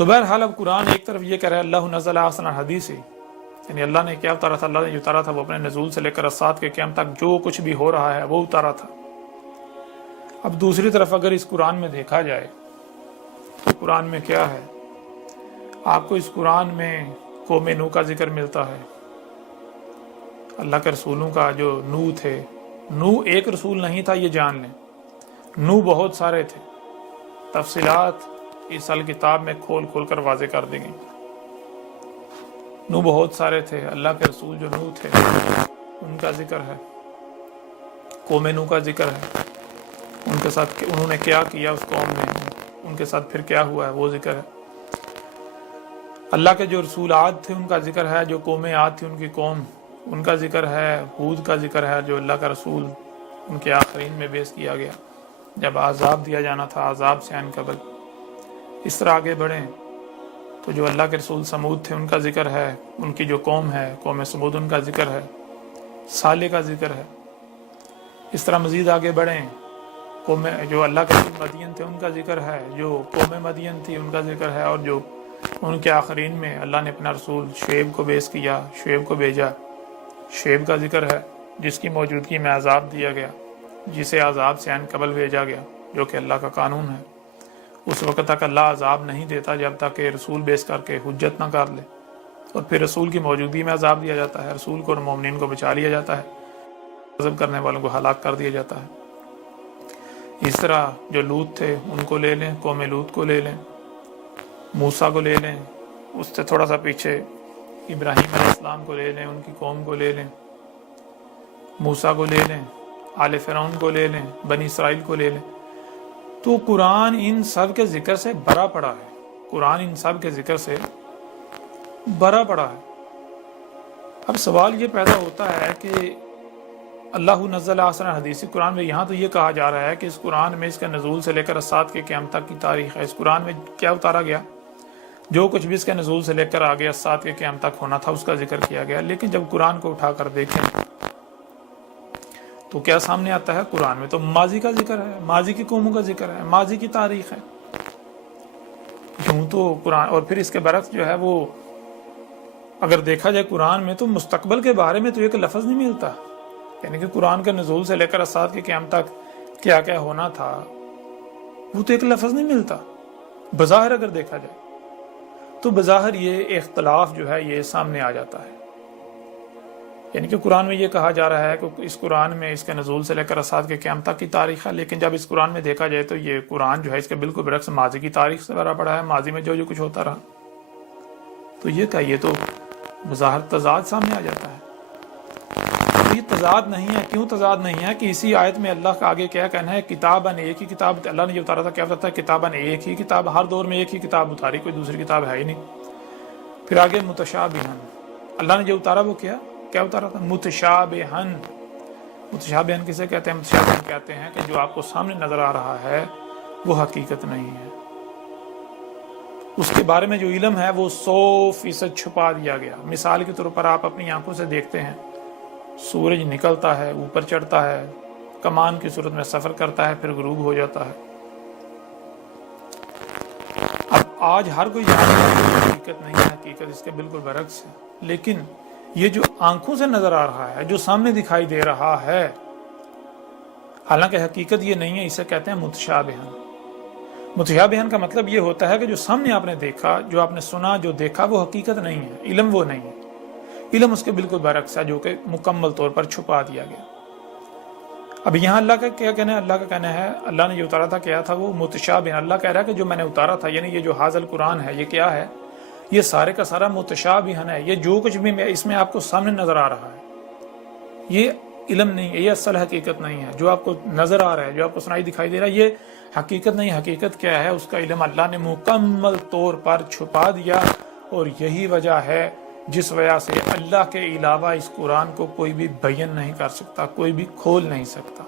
تو بہرحال اب قرآن ایک طرف یہ کہہ رہا ہے اللہ نزل احسن الحدیث، یعنی اللہ نے کیا اتارا تھا، اللہ نے جو اتارا تھا وہ اپنے نزول سے لے کر الساعۃ کے قیام تک جو کچھ بھی ہو رہا ہے وہ اتارا تھا۔ اب دوسری طرف اگر اس قرآن میں دیکھا جائے تو قرآن میں کیا ہے، آپ کو اس قرآن میں قوم نوح کا ذکر ملتا ہے، اللہ کے رسولوں کا جو نوح تھے۔ نوح ایک رسول نہیں تھا، یہ جان لیں، نوح بہت سارے تھے، تفصیلات اس الکتاب میں کھول کھول کر واضح کر دی گئی۔ نوح بہت سارے تھے، اللہ کے رسول جو نوح تھے ان کا ذکر ہے، قوم نوح کا ذکر ہے، ان کے ساتھ انہوں نے کیا کیا اس قوم نے، ان کے ساتھ پھر کیا ہوا ہے وہ ذکر ہے۔ اللہ کے جو رسول عاد تھے ان کا ذکر ہے، جو قوم عاد تھی ان کی قوم، ان کا ذکر ہے، ہود کا ذکر ہے جو اللہ کا رسول ان کے آخرین میں بیعث کیا گیا جب عذاب دیا جانا تھا، عذاب سے عن قبل۔ اس طرح آگے بڑھیں تو جو اللہ کے رسول سمود تھے ان کا ذکر ہے، ان کی جو قوم ہے قوم سمود ان کا ذکر ہے، صالح کا ذکر ہے۔ اس طرح مزید آگے بڑھیں، قوم جو اللہ کے رسول مدین تھے ان کا ذکر ہے، جو قوم مدین تھی ان کا ذکر ہے، اور جو ان کے آخرین میں اللہ نے اپنا رسول شعیب کو بیعث کیا، شعیب کو بھیجا، شعیب کا ذکر ہے جس کی موجودگی میں عذاب دیا گیا، جسے عذاب سے عن قبل بھیجا گیا، جو کہ اللہ کا قانون ہے۔ اس وقت تک اللہ عذاب نہیں دیتا جب تک کہ رسول بیعث کر کے حجت نہ کر لے، اور پھر رسول کی موجودگی میں عذاب دیا جاتا ہے، رسول کو اور مومنین کو بچا لیا جاتا ہے، غضب کرنے والوں کو ہلاک کر دیا جاتا ہے۔ اس طرح جو لوط تھے ان کو لے لیں، قوم لوط کو لے لیں، موسیٰ کو لے لیں، اس سے تھوڑا سا پیچھے ابراہیم علیہ السلام کو لے لیں، ان کی قوم کو لے لیں، موسیٰ کو لے لیں، آل فرعون کو لے لیں، بنی اسرائیل کو لے لیں۔ تو قرآن ان سب کے ذکر سے بھرا پڑا ہے، قرآن ان سب کے ذکر سے بھرا پڑا ہے۔ اب سوال یہ پیدا ہوتا ہے کہ اللہ نزل احسن الحدیث قرآن میں یہاں تو یہ کہا جا رہا ہے کہ اس قرآن میں اس کے نزول سے لے کر الساعۃ کے قیام تک کی تاریخ ہے، اس قرآن میں کیا اتارا گیا، جو کچھ بھی اس کے نزول سے لے کر آگے الساعۃ کے قیام تک ہونا تھا اس کا ذکر کیا گیا۔ لیکن جب قرآن کو اٹھا کر دیکھیں تو کیا سامنے آتا ہے، قرآن میں تو ماضی کا ذکر ہے، ماضی کی قوموں کا ذکر ہے، ماضی کی تاریخ ہے۔ یوں تو قرآن، اور پھر اس کے برعکس جو ہے وہ اگر دیکھا جائے قرآن میں تو مستقبل کے بارے میں تو ایک لفظ نہیں ملتا، یعنی کہ قرآن کے نزول سے لے کر الساعۃ کے قیام تک کیا کیا ہونا تھا وہ تو ایک لفظ نہیں ملتا بظاہر اگر دیکھا جائے تو۔ بظاہر یہ اختلاف جو ہے یہ سامنے آ جاتا ہے، یعنی کہ قرآن میں یہ کہا جا رہا ہے کہ اس قرآن میں اس کے نزول سے لے کر الساعۃ کے قیام تک کی تاریخ ہے، لیکن جب اس قرآن میں دیکھا جائے تو یہ قرآن جو ہے اس کے بالکل برعکس ماضی کی تاریخ سے بھرا پڑا ہے، ماضی میں جو کچھ ہوتا رہا۔ تو یہ کیا، یہ تو بظاہر تضاد سامنے آ جاتا ہے۔ تو یہ تضاد نہیں ہے، کیوں تضاد نہیں ہے کہ اسی آیت میں اللہ کا آگے کیا کہنا ہے، کتاباً ایک ہی کتاب اللہ نے جو اتارا تھا، کیا اتارا تھا، کتاباً ایک ہی کتاب، ہر دور میں ایک ہی کتاب اتاری، کوئی دوسری کتاب ہے ہی نہیں۔ پھر آگے متشابہن، اللہ نے جو اتارا وہ کیا اتارا تھا، متشابہن۔ متشابہن کسے کہتے ہیں، متشابہن کہتے ہیں کہ جو آپ کو سامنے نظر آ رہا ہے وہ حقیقت نہیں ہے، اس کے بارے میں جو علم ہے وہ 100% چھپا دیا گیا۔ مثال کے طور پر آپ اپنی آنکھوں سے دیکھتے ہیں، سورج نکلتا ہے، اوپر چڑھتا ہے، کمان کی صورت میں سفر کرتا ہے، پھر غروب ہو جاتا ہے۔ اب آج ہر کوئی جانتا ہے کہ حقیقت نہیں ہے، حقیقت اس کے بالکل برعکس ہے، لیکن یہ جو آنکھوں سے نظر آ رہا ہے، جو سامنے دکھائی دے رہا ہے، حالانکہ حقیقت یہ نہیں ہے، اسے کہتے ہیں متشابہن۔ متشابہن کا مطلب یہ ہوتا ہے کہ جو سامنے آپ نے دیکھا، جو آپ نے سنا، جو دیکھا وہ حقیقت نہیں ہے، علم وہ نہیں ہے، علم اس کے بالکل برعکس ہے جو کہ مکمل طور پر چھپا دیا گیا۔ اب یہاں اللہ کا کیا کہنا ہے، اللہ کا کہنا ہے اللہ نے جو اتارا تھا کیا تھا، وہ متشابہن۔ اللہ کہہ رہا ہے کہ جو میں نے اتارا تھا، یعنی یہ جو حاضل قرآن ہے، یہ کیا ہے، یہ سارے کا سارا متشابہن ہے، یہ جو کچھ بھی اس میں آپ کو سامنے نظر آ رہا ہے یہ علم نہیں ہے، یہ اصل حقیقت نہیں ہے۔ جو آپ کو نظر آ رہا ہے، جو آپ کو سنائی دکھائی دے رہا ہے، یہ حقیقت نہیں، حقیقت کیا ہے، اس کا علم اللہ نے مکمل طور پر چھپا دیا، اور یہی وجہ ہے جس وجہ سے اللہ کے علاوہ اس قرآن کو کوئی بھی بیان نہیں کر سکتا، کوئی بھی کھول نہیں سکتا۔